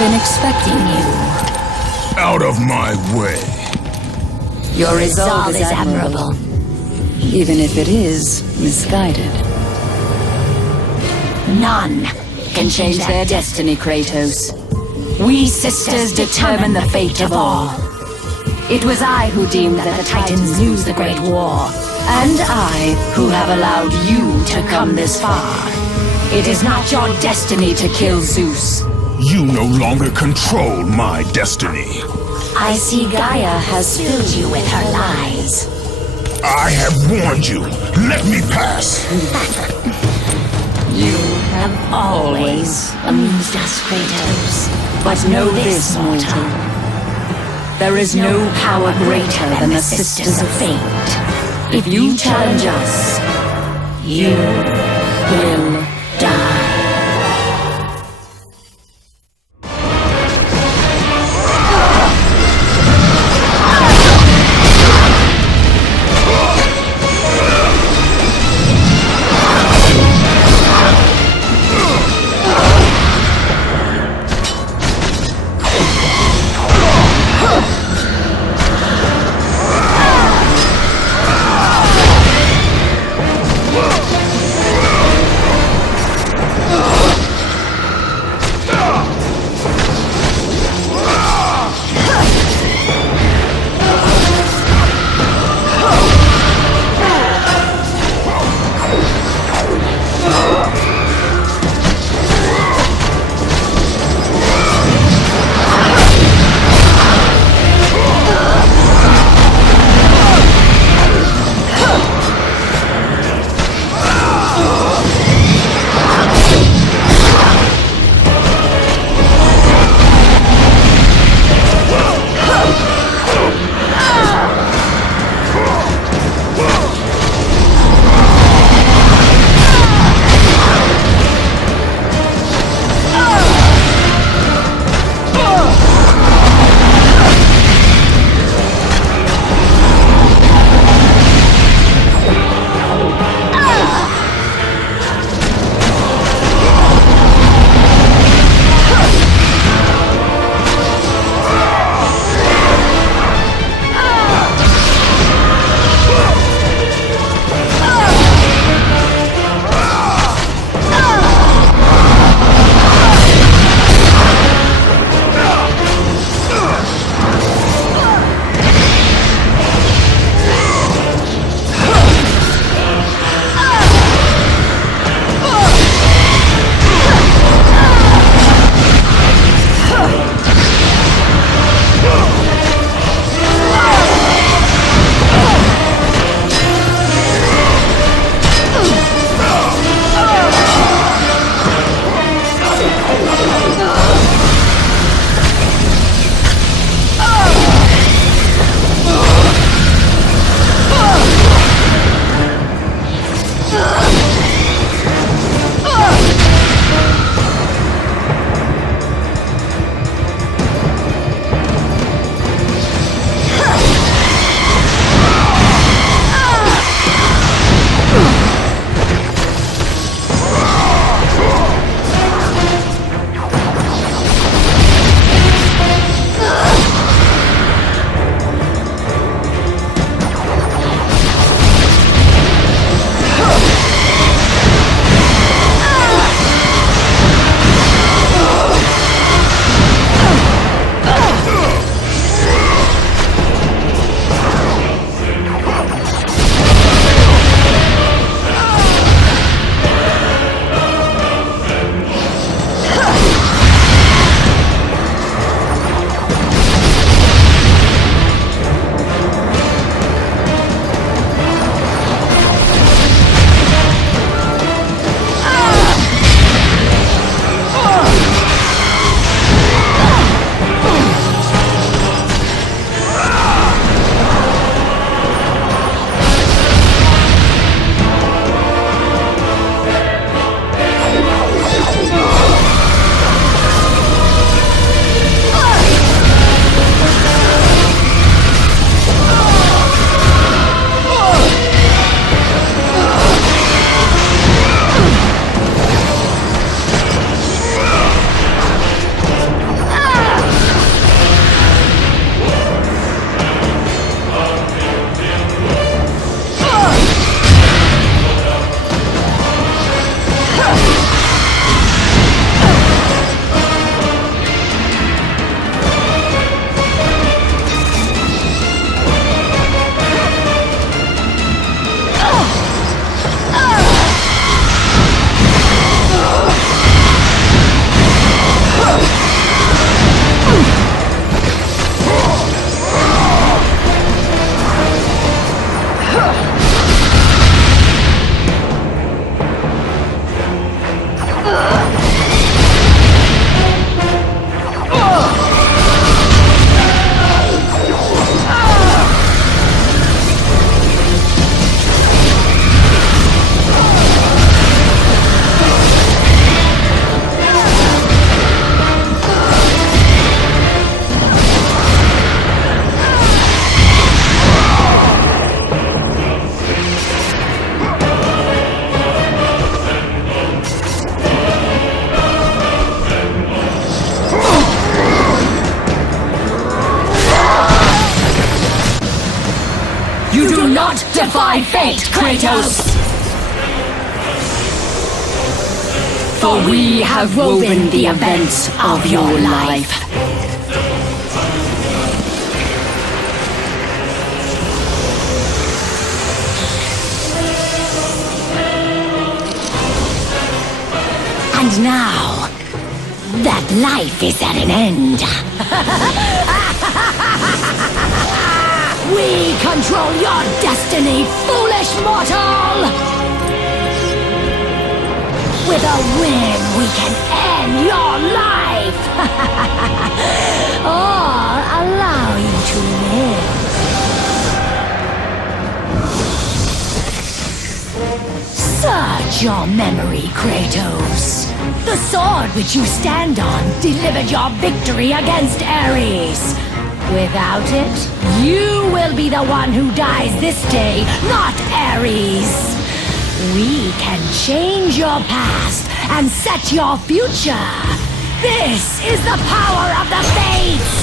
been expecting you. Out of my way. Your resolve is admirable, even if it is misguided. None can change their destiny, Kratos. We sisters determine the fate of all. It was I who deemed that the Titans lose the Great War, and I who have allowed you to come this far. It is not your destiny to kill Zeus. You no longer control my destiny. I see Gaia has filled you with her lies. I have warned you. Let me pass. You have always amused us, Kratos. But know this, mortal. There is no power greater than the Sisters of Fate. If you challenge us, you will die. not defy fate, Kratos! For we have woven the events of your life. And now, that life is at an end. We control your destiny, foolish mortal! With a win, we can end your life! Or allow you to live. Search your memory, Kratos. The sword which you stand on delivered your victory against Ares. Without it, you will be the one who dies this day, not Ares. We can change your past and set your future. This is the power of the Fates!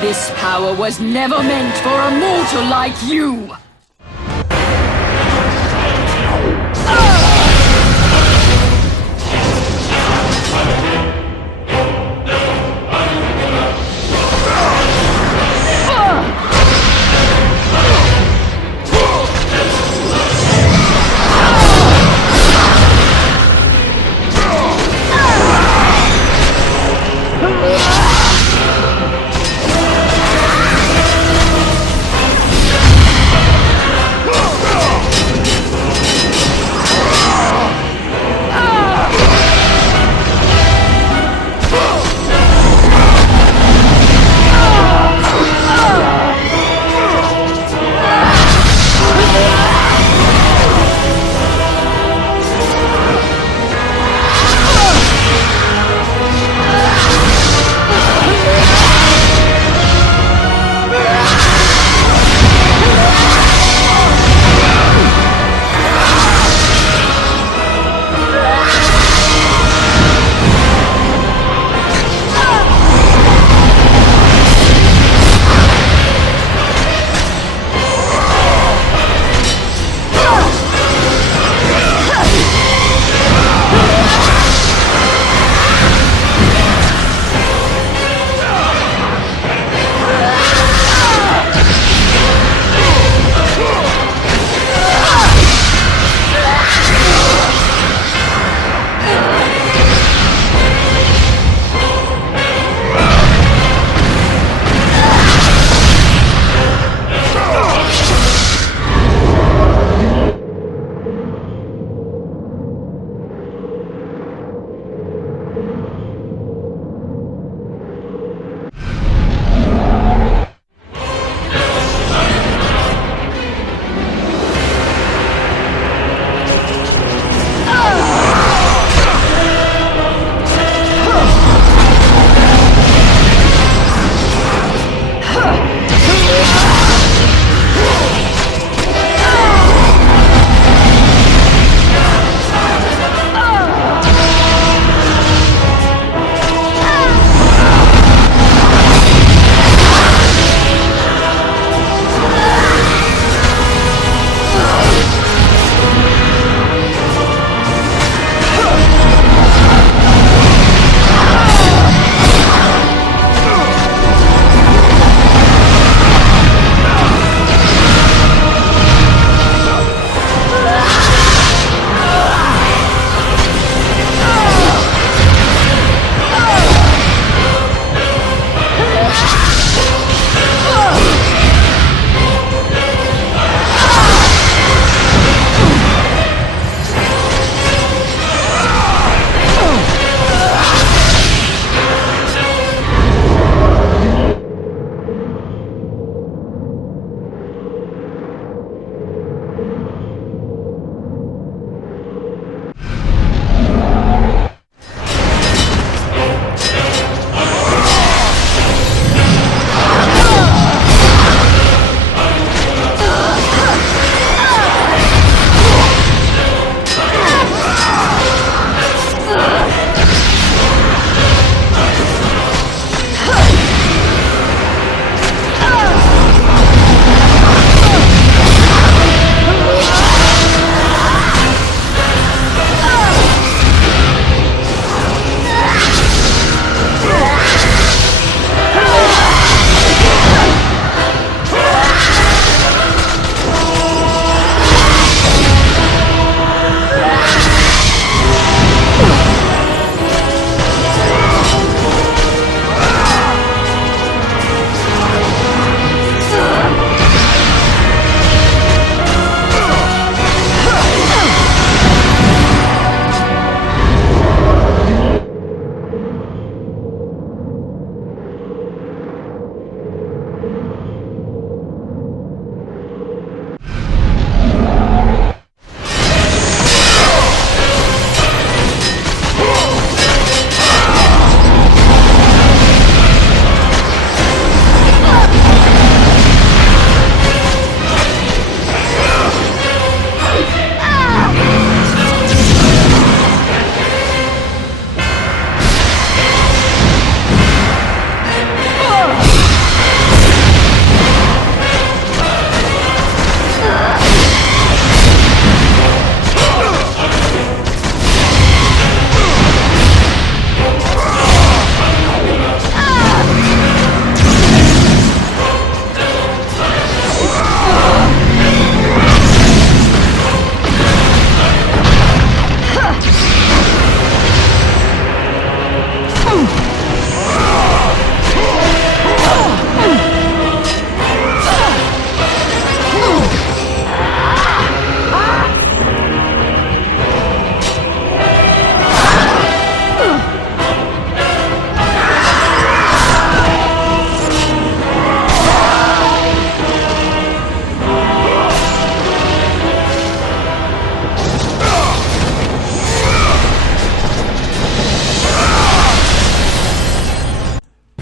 This power was never meant for a mortal like you!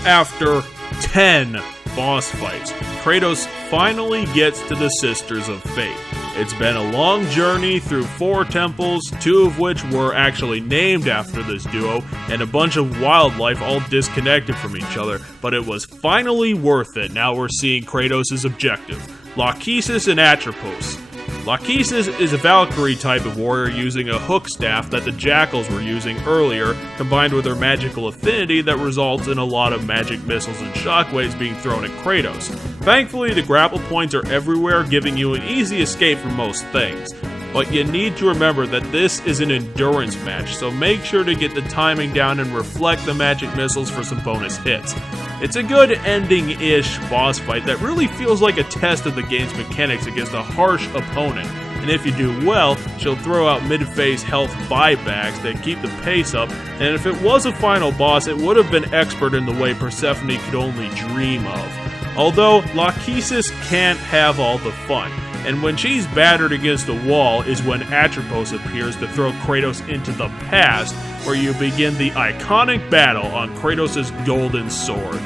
after 10 boss fights, Kratos finally gets to the Sisters of Fate. It's been a long journey through 4 temples, 2 of which were actually named after this duo, and a bunch of wildlife all disconnected from each other, but it was finally worth it. Now we're seeing Kratos' objective, Lahkesis and Atropos. Lahkesis is a Valkyrie type of warrior using a hook staff that the Jackals were using earlier, combined with her magical affinity that results in a lot of magic missiles and shockwaves being thrown at Kratos. Thankfully, the grapple points are everywhere, giving you an easy escape from most things. But you need to remember that this is an endurance match, so make sure to get the timing down and reflect the magic missiles for some bonus hits. It's a good ending-ish boss fight that really feels like a test of the game's mechanics against a harsh opponent. And if you do well, she'll throw out mid-phase health buybacks that keep the pace up, and if it was a final boss, it would have been expert in the way Persephone could only dream of. Although, Lahkesis can't have all the fun, and when she's battered against a wall is when Atropos appears to throw Kratos into the past, where you begin the iconic battle on Kratos' golden sword.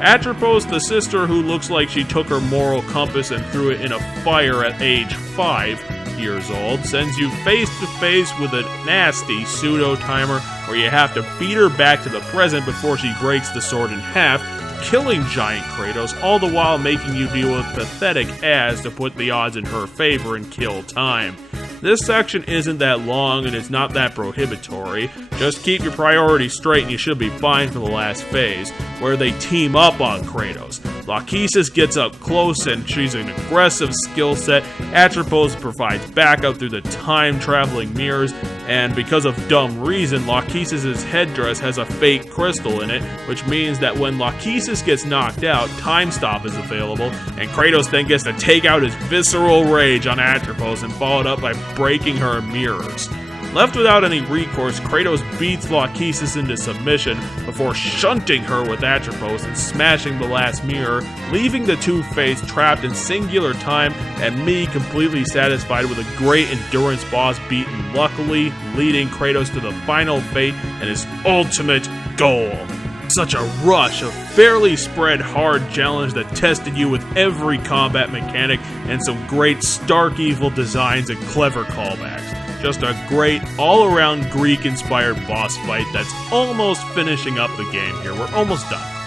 Atropos, the sister who looks like she took her moral compass and threw it in a fire at age 5 years old, sends you face to face with a nasty pseudo-timer where you have to beat her back to the present before she breaks the sword in half, killing giant Kratos, all the while making you deal with pathetic Az to put the odds in her favor and kill time. This section isn't that long and it's not that prohibitory. Just keep your priorities straight and you should be fine for the last phase, where they team up on Kratos. Lahkesis gets up close and she's an aggressive skill set. Atropos provides backup through the time-traveling mirrors, and because of dumb reason, Lahkesis' headdress has a fake crystal in it, which means that when Lahkesis gets knocked out, Time Stop is available, and Kratos then gets to take out his visceral rage on Atropos and follow it up by breaking her mirrors. Left without any recourse, Kratos beats Lahkesis into submission before shunting her with Atropos and smashing the last mirror, leaving the two-faced trapped in singular time and me completely satisfied with a great endurance boss beaten, luckily leading Kratos to the final fate and his ultimate goal. Such a rush, a fairly spread hard challenge that tested you with every combat mechanic and some great stark evil designs and clever callbacks. Just a great, all-around Greek-inspired boss fight that's almost finishing up the game here. We're almost done.